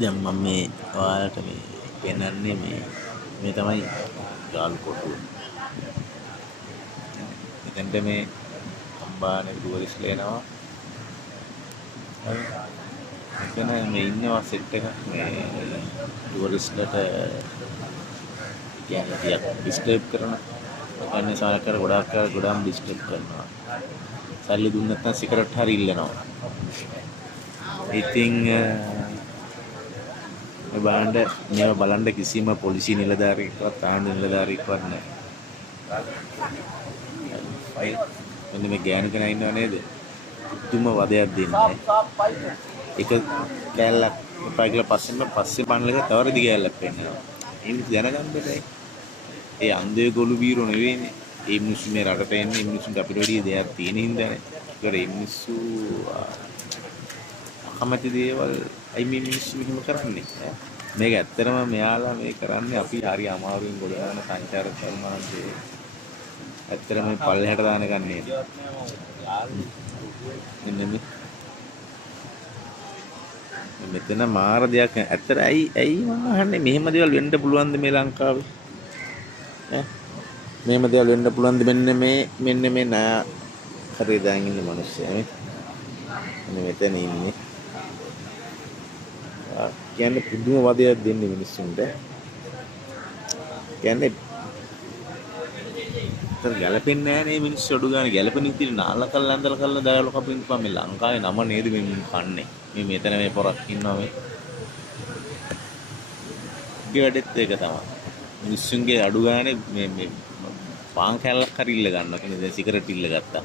දැන් මම මේ ඔයාලට මේ පෙන්නන්නේ මේ තමයි ගාල් කොටුව. එතෙන්ට මේ අම්බානේ ටුවරිස්ට්ලා එනවා. හරි. එතන මේ ඉන්නවා සෙට් එකක් මේ ටුවරිස්ට්ලට කියන්නේ ටිකක් ඩිස්ටර්බ් කරන. කියන්නේ සාරකර ගොඩාක් ඩිස්ටර්බ් කරනවා. සල්ලි දුන්න නැත්නම් සිගරට් හරි ඉල්ලනවා. ඉතින් මේව බලන්න කිසිම පොලිසිය නිලධාරියෙක්වත් ආණ්ඩු නිලධාරියෙක්වත් නැහැ. මෙන්න මේ ගෑනු කෙනා ඉන්නව නේද? තුම වදයක් දෙන්නේ. එක කෑල්ලක් එපා කියලා පස්සේ පන්නලක තව රෙදි කෑල්ලක් පෙන්නනවා. ඒ මිනිස්සු දැනගන්න බෑ. ඒ අන්ධය ගොළු බීරෝ නෙවෙයිනේ. ඒ මිනිස්සු මේ රටට එන්නේ මිනිස්සුන්ට අපිට වැඩි දෙයක් තියෙන හින්දානේ. ඒකේ මිනිස්සු අකමැති දේවල් අයි මේ මිනිස්සු මෙහෙම කරන්නේ ඈ. මේක ඇත්තටම මෙයාලා මේ කරන්නේ අපි හරි අමාරුවෙන් ගොඩ යන සංචාරක කර්මාන්තේ. ඇත්තටම මේ පල්ලෙහාට දාන එක නේද? මෙතන මාර දෙයක් ඇත්තට ඇයි මම අහන්නේ මෙහෙම දේවල් වෙන්න පුළුවන්ද මේ ලංකාවේ? ඈ මෙහෙම දේවල් වෙන්න පුළුවන්ද මෙන්න මේ නා හරි දාන් ඉන්න මිනිස්සයා මේ. මෙතන ඉන්නේ. කියන්නේ පුදුම වදයක් දෙන්නේ මිනිස්සුන්ට. කියන්නේ ගැලපෙන්නේ නැහැ නේ මිනිස්සු අඩු ගන්න ගැලපෙන ඉතින් නාලා කරලා ඇඳලා කරලා දායල කපින් පා මේ ලංකාවේ නම නේද මේ කන්නේ. මේ මෙතන මේ පොරක් ඉන්නවා මේ. ගෙඩෙත් එක තමයි. මිනිස්සුන්ගේ අඩු ගානේ මේ පාන් කැල්ලක් හරි ඉල්ල ගන්නවා කියන්නේ දැන් සිගරට් ඉල්ල ගත්තා.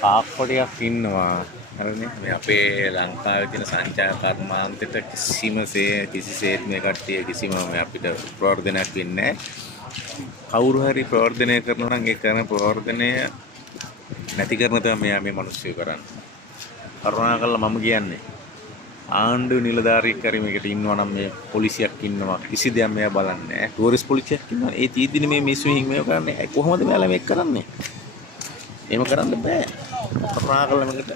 කාක්කොඩියක් ඉන්නවා. හරිනේ මේ අපේ ලංකාවේ තියෙන සංචාර කර්මාන්තෙට කිසිසේත් මේ කට්ටිය කිසිම අපිට ප්‍රවර්ධනයක් වෙන්නේ නැහැ. කවුරු හරි ප්‍රවර්ධනය කරනවා නම් ඒ කරන ප්‍රවර්ධනය නැති කරන තමයි මෙයා මේ මිනිස්සු කරන්නේ. කරුණාකරලා මම කියන්නේ ආණ්ඩු නිලධාරියෙක් හරි මේකට ඉන්නවා නම් මේ පොලිසියක් ඉන්නවා කිසි දෙයක් මෙයා බලන්නේ නැහැ. ටුවරිස්ට් පොලිසියක් ඉන්නවා. ඒ තීදිනේ මේ මිනිස්සු මේව කරන්නේ. කොහොමද මෙයාලා මේක කරන්නේ? එහෙම කරන්න බෑ. කරුණාකරලා මේකට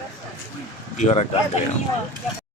ඉවරක් ගන්න වෙනවා.